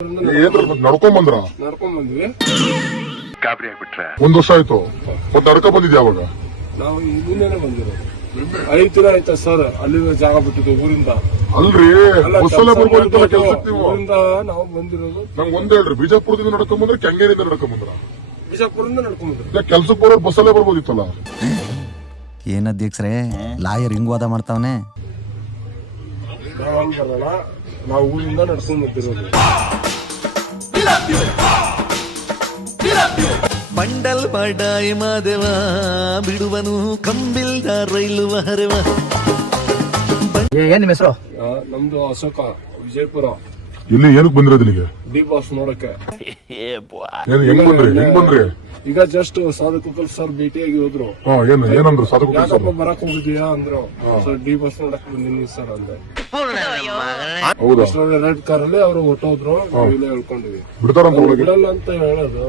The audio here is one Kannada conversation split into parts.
ಏನ್ರ ನಡ್ಕೊಂಡ್ ಬಂದ್ರ ನಡ್ಕೊಂಡ್ ಬಂದ್ವಿ. ಗಾಬರಿ ಆಗ್ಬಿಟ್ರೆ 1 ವರ್ಷ ಆಯ್ತು. ಮತ್ ನಡ್ಕ ಬಂದಿದ್ಯಾ ಅವಾಗ? ನಾವು ನಿನ್ನೆನೆ ಬಂದಿರೋದು. 5 ದಿನ ಆಯ್ತಾ ಸರ್ ಅಲ್ಲಿಂದ ಜಾಗ ಬಿಟ್ಟಿದ್ದು ಊರಿಂದ. ಅಲ್ರಿ ಬಸ್ಸಲ್ಲೇ ಬರ್ಬೋದಿತ್ತಲ್ಲ ಕೆಲ್ಸಕ್ಕೆ ನೀವು? ಊರಿಂದ ನಾವು ಬಂದಿರೋದು. ನಂಗ್ ಒಂದ್ ಹೇಳ್ರಿ, ಬಿಜಾಪುರದಿಂದ ನಡ್ಕೊಂಡ್ ಬಂದ್ರೆ ಕೆಂಗೇರಿಯಿಂದ ನಡ್ಕೊಂಡ್ ಬಂದ್ರ? ಬಿಜಾಪುರದಿಂದ ನಡ್ಕೊಂಡ್ ಬಂದ್ವಿ. ಕೆಲ್ಸಕ್ಕೆ ಬರೋರು ಬಸ್ಸಲ್ಲೇ ಬರ್ಬೋದಿತ್ತಲ್ಲ? ಏನ್ ಅಧ್ಯಕ್ಷರೇ ಲಾಯರ್ ಹಿಂಗ್ ವಾದ ಮಾಡ್ತಾವನೆ? ನಾವ್ ಹಂಗ್ ಬರಲ್ಲ, ನಾವು ಊರಿಂದ ನಡ್ಕೊಂಡ್ ಬಂದಿರೋದು. ಬಂಡಲ್ ಬಡಾಯಿ ಮಾದೇವ ಬಿಡುವನು ಕಂಬಿಲ್ದ ರೈಲು ಹರವ. ಏನ್ ನಿಮ್ಮ ಹೆಸರು? ನಮ್ದು ಅಶೋಕ, ವಿಜಯಪುರ. ಇಲ್ಲಿ ಏನಕ್ ಬಂದಿರೋದು ಇಲ್ಲಿಗೆ? ಡಿ ಬಾಸ್ ನೋಡಕ್ಕೆ. ಹೆಂಗ್ ಬಂದ್ರಿ? ಈಗ ಜಸ್ಟ್ ಸಾಧು ಕುಕಲ್ ಸರ್ ಭೇಟಿಯಾಗಿ ಹೋದ್ರು. ಏನಂದ್ರು ಸಾಧು? ಯಾಕಪ್ಪ ಬರಕ್ ಹೋಗಿದ್ಯಾ ಅಂದ್ರು. ಸರ್ ಡಿ ಬಾಸ್ ನೋಡಕ್ ಬಂದಿನಿ ಸರ್ ಅಂದೆ. ಹೌದಾ? ರೆಡ್ ಕಾರ್ ಅಲ್ಲಿ ಅವ್ರು ಹೊಟ್ಟೋದ್ರು, ನಾವು ಇಲ್ಲೇ ಹೇಳ್ಕೊಂಡಿವಿ. ಬಿಡ್ತಾರಂತ ಒಳಗೆ? ಬಿಡಲ್ಲ ಅಂತ ಹೇಳೋದು.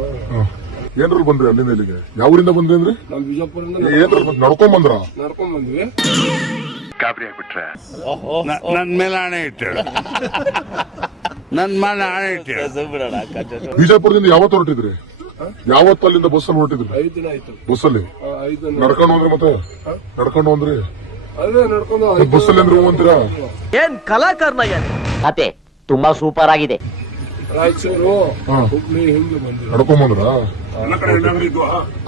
ಏನ್ರಲ್ಲಿ ಬಂದ್ರಿ ಅಲ್ಲಿಂದ ಇಲ್ಲಿಗೆ? ಯಾವ ಊರಿಂದ ಬಂದ್ರಿ ಅಂದ್ರೆ? ನಾವು ಬಿಜಾಪುರದಿಂದ ಏನ್ರ ನಡ್ಕೊಂಡ್ ಬಂದ್ರ? ನಡ್ಕೊಂಡ್ ಬಂದ್ವಿ. ಗಾಬರಿ ಆಗ್ಬಿಟ್ರೆ ನನ್ ಮೇಲೆ ಆಣೆ ಇಟ್ಟು ನನ್ ಮೇಲೆ ಆಣೆ ಇಟ್ಟು ಬಿಜಾಪುರದಿಂದ ಯಾವತ್ತು ಹೊರಟಿದ್ರಿ? ಯಾವತ್ತು ಅಲ್ಲಿಂದ ಬಸ್ಸಲ್ಲಿ ಹೊರಟಿದ್ರಿ? 5 ದಿನ ಆಯ್ತು. ಬಸ್ಸಲ್ಲಿ 5 ದಿನ ನಡ್ಕೊಂಡು ಹೋದ್ರಿ? ಮತ್ತೆ ನಡ್ಕೊಂಡು ಹೋದ್ರಿ? ಅದೇ ನಡ್ಕೊಂಡು ಬಸ್ಸಲ್ಲಿ ಅಂದ್ರೆ ಅಂತೀರಾ? ಏನ್ ಕಲಾಕಾರನ ಕತೆ ತುಂಬಾ ಸೂಪರ್ ಆಗಿದೆ. ರಾಯಚೂರು, ಹುಬ್ಳಿ ಹಿಂಗೆ ಬಂದ್ವಿ. ನಡ್ಕೊಂಡ್ ಬಂದ್ರ?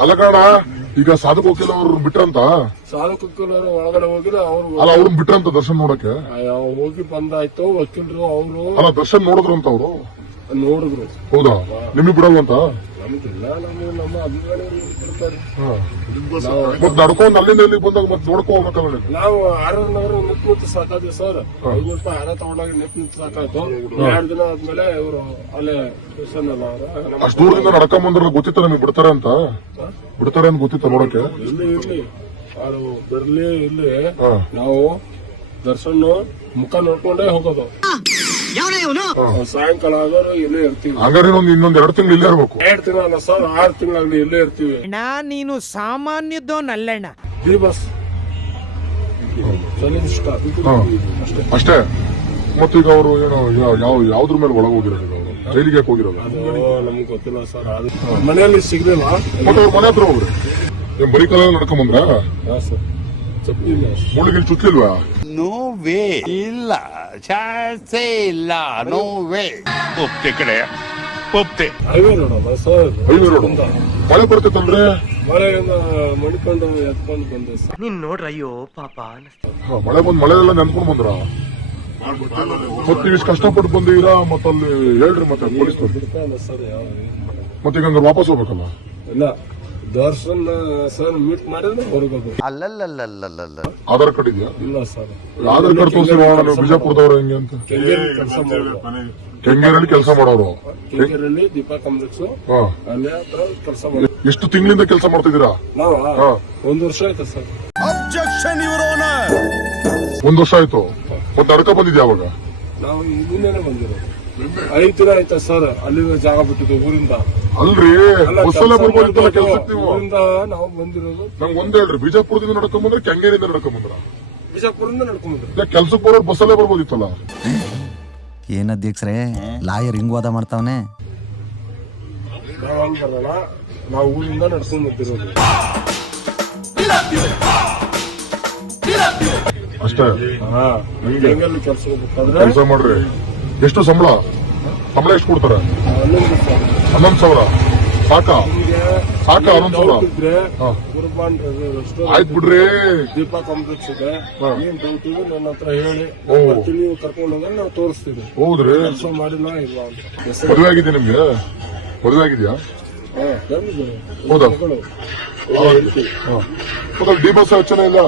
ಅಲ್ಲ ಕಣ, ಈಗ ಸಾಧಕ್ ವಕೀಲ್ ಅವ್ರು ಬಿಟ್ರಂತ? ಸಾಧು ಕುಕ್ಕಲ್ ಒಳಗಡೆ ಹೋಗಿಲ್ಲ ಅವ್ರು. ಅಲ್ಲ ಅವ್ರನ್ನ ಬಿಟ್ರಂತ ದರ್ಶನ್ ನೋಡಕ್ಕೆ? ಹೋಗಿ ಬಂದಾಯ್ತು. ವಕೀಲರು ಅವರು ಅಲ್ಲ ದರ್ಶನ್ ನೋಡಿದ್ರಂತ ಅವ್ರು? ನೋಡಿದ್ರು. ಹೌದಾ? ನಿಮಗ್ ಬಿಡಲ್ವಂತ? ನಮ್ಗಿಲ್ಲ, ನಮ್ಮ ಅಭಿಮಾನಿಗಳು ಬಿಡ್ತಾರೆ. ಮತ್ ನಡ್ಕೊಂಡ್ ಅಲ್ಲಿಂದ ಇಲ್ಲಿ ಬಂದಾಗ ಮತ್ ನೋಡ್ಕೊ ಹೋಗ್ಬೇಕಲ್ಲ? ನಾವು ಆರನವರು ನಿಂತು ಸಾಕಾದ್ವಿ ಸರ್. 5 ರೂಪಾಯಿ ಹಾರ ತಗೊಂಡಾಗ ನಿಂತು ಸಾಕಾಯ್ತು. 2 ದಿನ ಆದ್ಮೇಲೆ ಇವರು ಅಲ್ಲೇ ಟ್ಯೂಷನ್ ಅಲ್ಲ ಅವ್ರ. ಅಷ್ಟು ದೂರದಿಂದ ನಡ್ಕೊಂಡ್ ಬಂದ್ರಲ್ಲ, ಗೊತ್ತಿತ್ತ ನಿಮ್ಗೆ ಬಿಡ್ತಾರೆ ಅಂತ? ಬಿಡ್ತಾರೆ ಅಂತ ಗೊತ್ತಿತ್ತ ನೋಡಕ್ಕೆ? ಇರ್ಲಿ ಅವ್ರು ಬರ್ಲಿ ಇಲ್ಲಿ. ನಾವು ದರ್ಶನ್ ಮುಖ ನೋಡ್ಕೊಂಡೇ ಹೋಗೋದು. ಸಾಯಂಕಾಲ ಆಗೋರು ಇಲ್ಲೇ ಇರ್ತೀವಿ. ಹಂಗಾರೆ ಇನ್ನೊಂದ್ 2 ತಿಂಗಳು ಇಲ್ಲೇ ಇರ್ಬೇಕು? 2 ತಿಂಗಳ ಅಲ್ಲ ಸರ್, 6 ತಿಂಗಳಾಗ್ಲಿ ಇಲ್ಲೇ ಇರ್ತೀವಿ. ನೀನು ಸಾಮಾನ್ಯದೋನಲ್ಲಣ್ಣ. ಡಿ ಬಸ್ ಅಷ್ಟೇ. ಮತ್ತೀಗ ಅವರು ಏನೋ ಯಾವ್ದ್ರ ಮೇಲೆ ಒಳಗೆ ಹೋಗಿರೋದು? ಅವರು ಜೈಲಿಗೆ ಯಾಕೆ ಹೋಗಿರೋದು? ನಮ್ಗೆ ಗೊತ್ತಿಲ್ಲ ಸರ್. ಮನೆಯಲ್ಲಿ ಸಿಗ್ಲಿಲ್ಲ. ಮತ್ತೆ ಅವ್ರ ಮನೆ ಹತ್ರ ಹೋಗ್ರಿ. ಏನ್ ಬರೀ ಕಾಲ ನಡ್ಕೊಂಡ್ ಬಂದ್ರ? ಸರ್ ಚಪ್ಪಿಲ್ಲ. ಮುಳುಗಿಲ್ ಚುಚ್ಲಿಲ್ವಾ? No way. ಇಲ್ಲ, ಚಾನ್ಸೇ ಇಲ್ಲ. No way. ಒಪ್ತೆ ಕಡೆ ಒಪ್ತೆ. Highway road sir. Highway road. ಮಳೆ ಬರ್ತೈತಲ್ರಿ? ಮಳೆಯಿಂದ ಮಡಿಕೊಂಡು ಎತ್ಕೊಂಡು ಬಂದೆ ಸರ್. ನೀನ್ ನೋಡ್ರ ಅಯ್ಯೋ ಪಾಪ. ಮಳೆ ಮಳೆಲ್ಲ ನೆನ್ಕೊಂಡ್ ಬಂದ್ರ? ಮತ್ ನೀವು ಇಷ್ಟು ಕಷ್ಟಪಟ್ಟು ಬಂದಿರಾ? ಮತ್ತಲ್ಲಿ ಹೇಳ್ರಿ ಮತ್ತೆ ಪೊಲೀಸ್ ಬಿಡ್ತಾಯಿಲ್ಲ ಸರ್. ಯಾವ ಮತ್ತೆ ಈಗ ವಾಪಸ್ ಹೋಗ್ಬೇಕಲ್ಲ? ಇಲ್ಲ, ದರ್ಶನ್ ಸರ್ ಮೀಟ್ ಮಾಡಿದ್ರೆ ಹೊರಗೋದು. ಆಧಾರ್ ಕಾರ್ಡ್ ಇದೆಯಾ? ಇಲ್ಲ ಸರ್. ಆಧಾರ್ ಕಾರ್ಡ್ ತೋರಿಸಿ ನೋಡೋಣ ಬಿಜಾಪುರದವ್ರು ಹೆಂಗೆ ಅಂತ. ಕೆಂಗೇರಿ ಕೆಲಸ ಮಾಡೋರು. ಕೆಂಗೇರಲ್ಲಿ ಕೆಲಸ ಮಾಡೋರು? ಕೆಂಗೇರಲ್ಲಿ ದೀಪಾ ಕಾಂಪ್ಲೆಕ್ಸ್ ಅಲ್ಲೇ ಹತ್ರ ಕೆಲಸ ಮಾಡೋರು. ಎಷ್ಟು ತಿಂಗಳಿಂದ ಕೆಲಸ ಮಾಡ್ತಿದ್ದೀರಾ? ನಾವ 1 ವರ್ಷ ಆಯ್ತು ಸರ್. Objection your honour. 1 ವರ್ಷ ಆಯ್ತು. ಮತ್ತೆ ನಡ್ಕ ಬಂದಿದ್ಯಾ ಅವಾಗ? ನಾವು ನಿನ್ನೆನೆ ಬಂದಿರೋದು. 5 ದಿನ ಆಯ್ತಾ ಸರ್ ಅಲ್ಲಿಂದ ಜಾಗ ಬಿಟ್ಟಿದ್ದು ಊರಿಂದ. ಅಲ್ರಿ ಬಸ್ಸಲ್ಲೇ ಬರ್ಬೋದಿತ್ತಲ್ಲ ಕೆಲ್ಸಕ್ಕೆ ನೀವು? ಊರಿಂದ ನಾವು ಬಂದಿರೋದು. ನಂಗ್ ಒಂದ್ ಹೇಳ್ರಿ, ಬಿಜಾಪುರದಿಂದ ನಡ್ಕೊಂಡ್ ಬಂದ್ರೆ ಕೆಂಗೇರಿಯಿಂದ ನಡ್ಕೊಂಡ್ ಬಂದ್ರ? ಬಿಜಾಪುರದಿಂದ ನಡ್ಕೊಂಡ್ ಬಂದ್ವಿ. ಕೆಲ್ಸಕ್ಕೆ ಬರೋರು ಬಸ್ಸಲ್ಲೇ ಬರ್ಬೋದಿತ್ತಲ್ಲ? ಏನ್ ಅಧ್ಯಕ್ಷರೇ ಲಾಯರ್ ಹಿಂಗ್ ವಾದ ಮಾಡ್ತಾವನೆ? ನಾವ್ ಹಂಗ್ ಬರಲ್ಲ, ನಾವು ಊರಿಂದ ನಡ್ಕೊಂಡ್ ಬಂದಿರೋದು. ಅಷ್ಟೇ. ಹೆಂಗಲ್ಲಿ ಕೆಲಸ ಹೋಗ್ಬೇಕಾದ್ರೆ ಕೆಲಸ ಮಾಡ್ರಿ. ಎಷ್ಟು ಸಂಬಳ ಎಷ್ಟು ಕೊಡ್ತಾರೆ? 11,000 ಸಾಕಾ? ಸಾಕ 11,000 ಇದ್ರೆ ಕುರ್ಬಾನ್ ಆಯ್ತು ಬಿಡ್ರಿ. ದೀಪಾ ಕಾಂಪ್ಲೆಕ್ಸ್ ಇದೆ. ಏನ್ ಡೌಟ್ ಇದೆ ನನ್ನ ಹತ್ರ ಹೇಳಿ, ನೀವು ಕರ್ಕೊಂಡು ಹೋದ್ರೆ ನಾವು ತೋರಿಸ್ತೀವಿ. ಹೌದ್ರಿ? ಕೆಲಸ ಮಾಡಿಲ್ಲ ಇಲ್ಲ ಅಂತ. ಮದುವೆ ಆಗಿದೆ ನಿಮ್ಗೆ? ಮದುವೆ ಆಗಿದ್ಯಾ? ಹೌದಾ? ಮತ್ತೆ ಡಿ ಬಸ್ ಯೋಚನೆ ಇಲ್ಲ?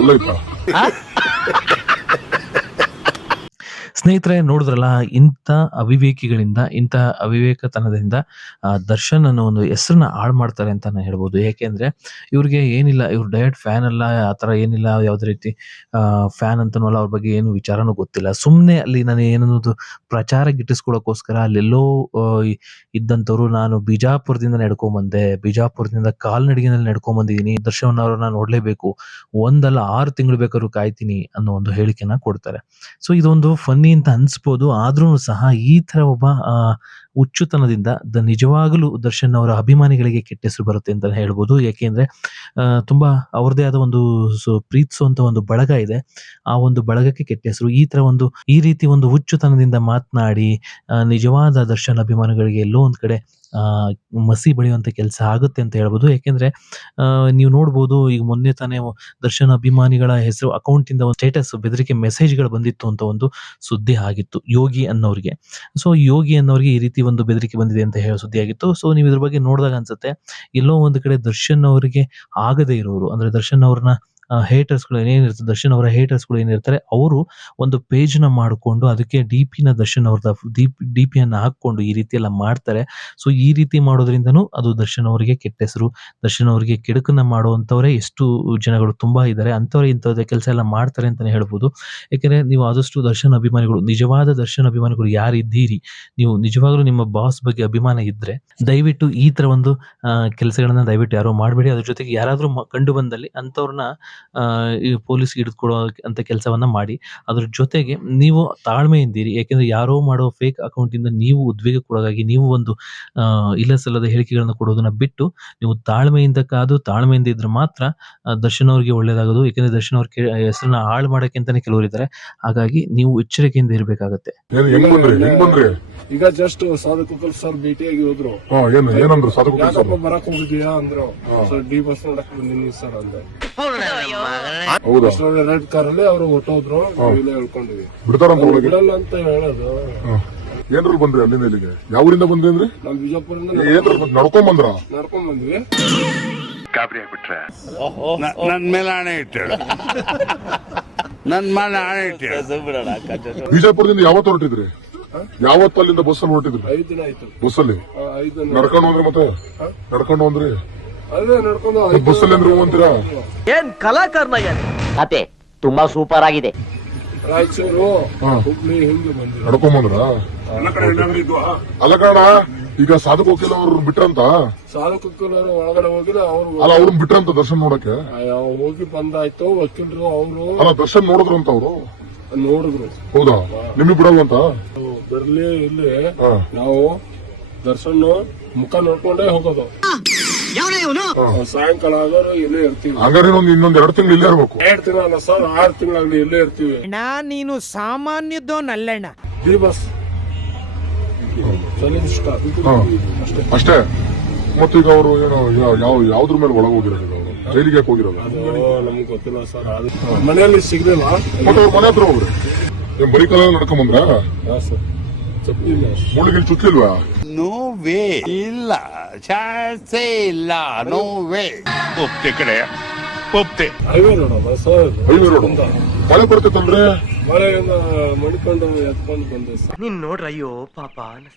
ಅಲ್ಲ ಆಯ್ತಾ? ಸ್ನೇಹಿತರೆ ನೋಡಿದ್ರಲ್ಲ, ಇಂಥ ಅವಿವೇಕಿಗಳಿಂದ, ಇಂಥ ಅವಿವೇಕತನದಿಂದ ದರ್ಶನ್ ಅನ್ನೋ ಒಂದು ಹೆಸರನ್ನ ಹಾಳು ಮಾಡ್ತಾರೆ ಅಂತ ನಾನು ಹೇಳ್ಬೋದು. ಯಾಕೆಂದ್ರೆ ಇವ್ರಿಗೆ ಏನಿಲ್ಲ, ಇವ್ರು ಡಯಟ್ ಫ್ಯಾನ್ ಅಲ್ಲ, ಆ ಥರ ಏನಿಲ್ಲ, ಯಾವುದೇ ರೀತಿ ಫ್ಯಾನ್ ಅಂತನೂ ಅಲ್ಲ, ಅವ್ರ ಬಗ್ಗೆ ಏನು ವಿಚಾರನೂ ಗೊತ್ತಿಲ್ಲ. ಸುಮ್ಮನೆ ಅಲ್ಲಿ ನಾನು ಏನನ್ನೋದು ಪ್ರಚಾರ ಗಿಟ್ಟಿಸ್ಕೊಳ್ಳೋಕ್ಕೋಸ್ಕರ ಅಲ್ಲೆಲ್ಲೋ ಇದ್ದಂಥವ್ರು, ನಾನು ಬಿಜಾಪುರದಿಂದ ನಡ್ಕೊಂಬಂದೆ, ಬಿಜಾಪುರದಿಂದ ಕಾಲ್ನಡಿಗೆನಲ್ಲಿ ನಡ್ಕೊಂಬಂದಿದ್ದೀನಿ, ದರ್ಶನ್ ಅವ್ರನ್ನ ನೋಡ್ಲೇಬೇಕು, 1 ಅಲ್ಲ 6 ತಿಂಗಳು ಬೇಕಾದ್ರೂ ಕಾಯ್ತೀನಿ ಅನ್ನೋ ಒಂದು ಹೇಳಿಕೆನ ಕೊಡ್ತಾರೆ. ಸೊ ಇದೊಂದು ಫನ್ನಿ ಅಂತ ಅನ್ಸ್ಬೋದು. ಆದ್ರೂ ಸಹ ಈ ತರ ಒಬ್ಬ ಹುಚ್ಚುತನದಿಂದ ನಿಜವಾಗಲೂ ದರ್ಶನ್ ಅವರ ಅಭಿಮಾನಿಗಳಿಗೆ ಕೆಟ್ಟ ಹೆಸರು ಬರುತ್ತೆ ಅಂತ ಹೇಳ್ಬೋದು. ಯಾಕೆಂದ್ರೆ ತುಂಬಾ ಅವ್ರದೇ ಆದ ಒಂದು ಪ್ರೀತಿಸುವಂತ ಒಂದು ಬಳಗ ಇದೆ. ಆ ಒಂದು ಬಳಗಕ್ಕೆ ಕೆಟ್ಟ ಹೆಸರು. ಈ ರೀತಿ ಒಂದು ಹುಚ್ಚುತನದಿಂದ ಮಾತನಾಡಿ ನಿಜವಾದ ದರ್ಶನ್ ಅಭಿಮಾನಿಗಳಿಗೆ ಎಲ್ಲೋ ಒಂದ್ ಕಡೆ ಮಸಿ ಬಳಿಯುವಂತ ಕೆಲಸ ಆಗುತ್ತೆ ಅಂತ ಹೇಳ್ಬೋದು. ಯಾಕೆಂದ್ರೆ ನೀವು ನೋಡ್ಬೋದು, ಈಗ ಮೊನ್ನೆ ತಾನೇ ದರ್ಶನ್ ಅಭಿಮಾನಿಗಳ ಹೆಸರು ಅಕೌಂಟ್ ಇಂದ ಒಂದು ಸ್ಟೇಟಸ್ ಬೆದರಿಕೆ ಮೆಸೇಜ್ಗಳು ಬಂದಿತ್ತು ಅಂತ ಒಂದು ಸುದ್ದಿ ಆಗಿತ್ತು ಯೋಗಿ ಅನ್ನೋರಿಗೆ. ಸೊ ಯೋಗಿ ಅನ್ನೋರಿಗೆ ಈ ರೀತಿ ಒಂದು ಬೆದರಿಕೆ ಬಂದಿದೆ ಅಂತ ಹೇಳೋ ಸುದ್ದಿ ಆಗಿತ್ತು. ಸೊ ನೀವು ಇದ್ರ ಬಗ್ಗೆ ನೋಡಿದಾಗ ಅನ್ಸುತ್ತೆ, ಎಲ್ಲೋ ಒಂದು ಕಡೆ ದರ್ಶನ್ ಅವರಿಗೆ ಆಗದೇ ಇರೋರು, ಅಂದ್ರೆ ದರ್ಶನ್ ಅವ್ರನ್ನ ಹೇಟರ್ಸ್ಗಳು ಏನಿರ್ತದೆ, ದರ್ಶನ್ ಅವರ ಹೇಟರ್ಸ್ಗಳು ಏನಿರ್ತಾರೆ, ಅವರು ಒಂದು ಪೇಜ್ ನ ಮಾಡಿಕೊಂಡು ಅದಕ್ಕೆ ಡಿಪಿನ ದರ್ಶನ್ ಅವ್ರದ ಡಿಪಿಯನ್ನ ಹಾಕೊಂಡು ಈ ರೀತಿ ಎಲ್ಲ ಮಾಡ್ತಾರೆ. ಸೊ ಈ ರೀತಿ ಮಾಡೋದ್ರಿಂದನೂ ಅದು ದರ್ಶನ್ ಅವರಿಗೆ ಕೆಟ್ಟ ಹೆಸರು, ದರ್ಶನ್ ಅವರಿಗೆ ಕೆಡುಕನ್ನ ಮಾಡುವಂತವರೇ ಎಷ್ಟು ಜನಗಳು ತುಂಬಾ ಇದ್ದಾರೆ. ಅಂತವರೇ ಇಂಥದ್ದೇ ಕೆಲಸ ಎಲ್ಲ ಮಾಡ್ತಾರೆ ಅಂತಾನೆ ಹೇಳ್ಬೋದು. ಯಾಕಂದ್ರೆ ನೀವು ಆದಷ್ಟು ದರ್ಶನ್ ಅಭಿಮಾನಿಗಳು, ನಿಜವಾದ ದರ್ಶನ್ ಅಭಿಮಾನಿಗಳು ಯಾರಿದ್ದೀರಿ, ನೀವು ನಿಜವಾಗ್ಲೂ ನಿಮ್ಮ ಬಾಸ್ ಬಗ್ಗೆ ಅಭಿಮಾನ ಇದ್ರೆ ದಯವಿಟ್ಟು ಈ ತರ ಒಂದು ಕೆಲಸಗಳನ್ನ ದಯವಿಟ್ಟು ಯಾರೋ ಮಾಡಬೇಡಿ. ಅದ್ರ ಜೊತೆಗೆ ಯಾರಾದ್ರೂ ಕಂಡು ಬಂದಲ್ಲಿ ಅಂತವ್ರನ್ನ ಈ ಪೊಲೀಸ್ಗೆ ಹಿಡಿದುಕೊಡೋ ಅಂತ ಕೆಲಸವನ್ನ ಮಾಡಿ. ಅದ್ರ ಜೊತೆಗೆ ನೀವು ತಾಳ್ಮೆಯಿಂದಿರಿ. ಯಾಕೆಂದ್ರೆ ಯಾರೋ ಮಾಡೋ ಫೇಕ್ ಅಕೌಂಟ್ ಇಂದ ನೀವು ಉದ್ವೇಗಕ್ಕೊಳಗಾಗಿ ನೀವು ಒಂದು ಇಲ್ಲ ಸಲ್ಲದ ಹೇಳಿಕೆಗಳನ್ನ ಕೊಡೋದನ್ನ ಬಿಟ್ಟು ನೀವು ತಾಳ್ಮೆಯಿಂದ ಕಾದು ತಾಳ್ಮೆಯಿಂದ ಇದ್ರೆ ಮಾತ್ರ ದರ್ಶನ್ ಅವ್ರಿಗೆ ಒಳ್ಳೇದಾಗೋದು. ಯಾಕೆಂದ್ರೆ ದರ್ಶನ್ ಅವ್ರ ಹೆಸರನ್ನ ಹಾಳು ಮಾಡಕ್ಕೆ ಅಂತಾನೆ ಕೆಲವರು ಇದ್ದಾರೆ. ಹಾಗಾಗಿ ನೀವು ಎಚ್ಚರಿಕೆಯಿಂದ ಇರ್ಬೇಕಾಗತ್ತೆ. ಹೆಂಗ್ ಬಂದ್ರಿ? ಈಗ ಜಸ್ಟ್ ಸಾಧಕ ಸರ್ ಭೇಟಿಯಾಗಿ ಹೋದ್ರು. ಏನಂದ್ರು ಸಾಧಕ? ಯಾಕಪ್ಪ ಬರಕ್ ಹೋಗಿದ್ಯಾ ಅಂದ್ರು. ಸರ್ ಡಿ ಬಸ್ ನೋಡಕ್ ಬಂದಿನಿ ಸರ್ ಅಂದೆ. ಹೌದಾ? ರೆಡ್ ಕಾರ್ ಅಲ್ಲಿ ಅವ್ರು ಹೊಟ್ಟೋದ್ರು, ಇಲ್ಲ ಹೇಳ್ಕೊಂಡಿವಿ. ಬಿಡ್ತಾರಂತ ಒಳಗೆ? ಬಿಡಲ್ಲ ಅಂತ ಹೇಳೋದು. ಏನ್ರಲ್ಲಿ ಬಂದ್ರಿ ಅಲ್ಲಿಂದ ಇಲ್ಲಿಗೆ? ಯಾವ ಊರಿಂದ ಬಂದ್ರಿ ಅಂದ್ರೆ? ನಮ್ ಬಿಜಾಪುರದಿಂದ ನಡ್ಕೊಂಡ್ ಬಂದ್ರ? ನಡ್ಕೊಂಡ್ ಬಂದ್ವಿ. ಗಾಬರಿ ಆಗ್ಬಿಟ್ರೆ ನನ್ ಮೇಲೆ ಆಣೆ ಇಟ್ಟು ನನ್ ಮೇಲೆ ಆಣೆ ಇಟ್ಟು ಬಿಜಾಪುರದಿಂದ ಯಾವತ್ತು ಹೊರಟಿದ್ರಿ? ಯಾವತ್ತು ಅಲ್ಲಿಂದ ಬಸ್ಸಲ್ಲಿ ಹೊರಟಿದ್ರಿ? 5 ದಿನ ಆಯ್ತು. ಬಸ್ಸಲ್ಲಿ 5 ದಿನ ನಡ್ಕೊಂಡು ಹೋದ್ರಿ? ಮತ್ತೆ ನಡ್ಕೊಂಡು ಹೋದ್ರಿ? ಅದೇ ನಡ್ಕೊಂಡು ಬಸ್ಸಲ್ಲಿ ಅಂದ್ರೆ ಅಂತೀರಾ? ಏನ್ ಕಲಾಕಾರನಾಗ್ಯಾನ. ಕತೆ ತುಂಬಾ ಸೂಪರ್ ಆಗಿದೆ. ರಾಯಚೂರು, ಹುಬ್ಳಿ ಹಿಂಗೆ ಬಂದ್ವಿ. ನಡ್ಕೊಂಡ್ ಬಂದ್ರ? ಅಲ್ಲ ಕಣ, ಈಗ ಸಾಧಕ ವಕೀಲ ಅವ್ರು ಬಿಟ್ರಂತ? ಸಾಧಕರು ಒಳಗಡೆ ಹೋಗಿಲ್ಲ ಅವ್ರು. ಅಲ್ಲ, ಅವ್ರನ್ನ ಬಿಟ್ರಂತ ದರ್ಶನ್ ನೋಡಕ್ಕೆ? ಹೋಗಿ ಬಂದಾಯ್ತು. ವಕೀಲರು ಅವರು ಅಲ್ಲ, ದರ್ಶನ್ ನೋಡಿದ್ರಂತ ಅವ್ರು? ನೋಡಿದ್ರು. ಹೌದಾ? ನಿಮಗೆ ಬಿಡಲ್ವಂತ? ಬರ್ಲಿ ಇಲ್ಲಿ ನಾವು ದರ್ಶನ್ ಮುಖ ನೋಡ್ಕೊಂಡೇ ಹೋಗೋದು. ಸಾಯಂಕಾಲ ಆಗೋರು ಇಲ್ಲೇ ಇರ್ತೀವಿ. ಹಂಗಾರೆ ಇನ್ನೊಂದ್ 2 ತಿಂಗಳು ಇಲ್ಲೇ ಇರ್ಬೇಕು? 2 ತಿಂಗಳ ಅಲ್ಲ ಸರ್, 6 ತಿಂಗಳಾಗ್ಲಿ ಇಲ್ಲೇ ಇರ್ತೀವಿ. ಅಣ್ಣ ನೀನು ಸಾಮಾನ್ಯದೋನಲ್ಲಣ್ಣ. ಡಿ ಬಸ್ ಅಷ್ಟೇ. ಮತ್ತೀಗ ಅವರು ಏನೋ ಯಾವ್ದ್ರ ಮೇಲೆ ಒಳಗೆ ಹೋಗಿರೋದು? ಅವರು ಜೈಲಿಗೆ ಯಾಕೆ ಹೋಗಿರೋದು? ನಮ್ಗೆ ಗೊತ್ತಿಲ್ಲ ಸರ್. ಮನೆಯಲ್ಲಿ ಸಿಗ್ಲಿಲ್ಲ. ಮತ್ತೆ ಅವ್ರ ಮನೆ ಹತ್ರ ಹೋಗ್ರಿ. ಬರೀ ಕಾಲ ನಡ್ಕೊಂಡ್ ಬಂದ್ರ? ಮುಳುಗಿಲ್ ಚುಚ್ಲಿಲ್ವಾ? No way. ಇಲ್ಲ, ಚಾನ್ಸೇ ಇಲ್ಲ. No way. ಒಪ್ತೆ ಕಡೆ ಒಪ್ತೆ. ಹೈವೇ ರೋಡ್ ಅಲ್ಲ ಸರ್? Highway road. ಮಳೆ ಬರ್ತೈತಲ್ರಿ? ಮಳೆಯಿಂದ ಮಡಿಕೊಂಡು ಎತ್ಕೊಂಡು ಬಂದೆ ಸರ್. ನೀನ್ ನೋಡ್ರ ಅಯ್ಯೋ ಪಾಪ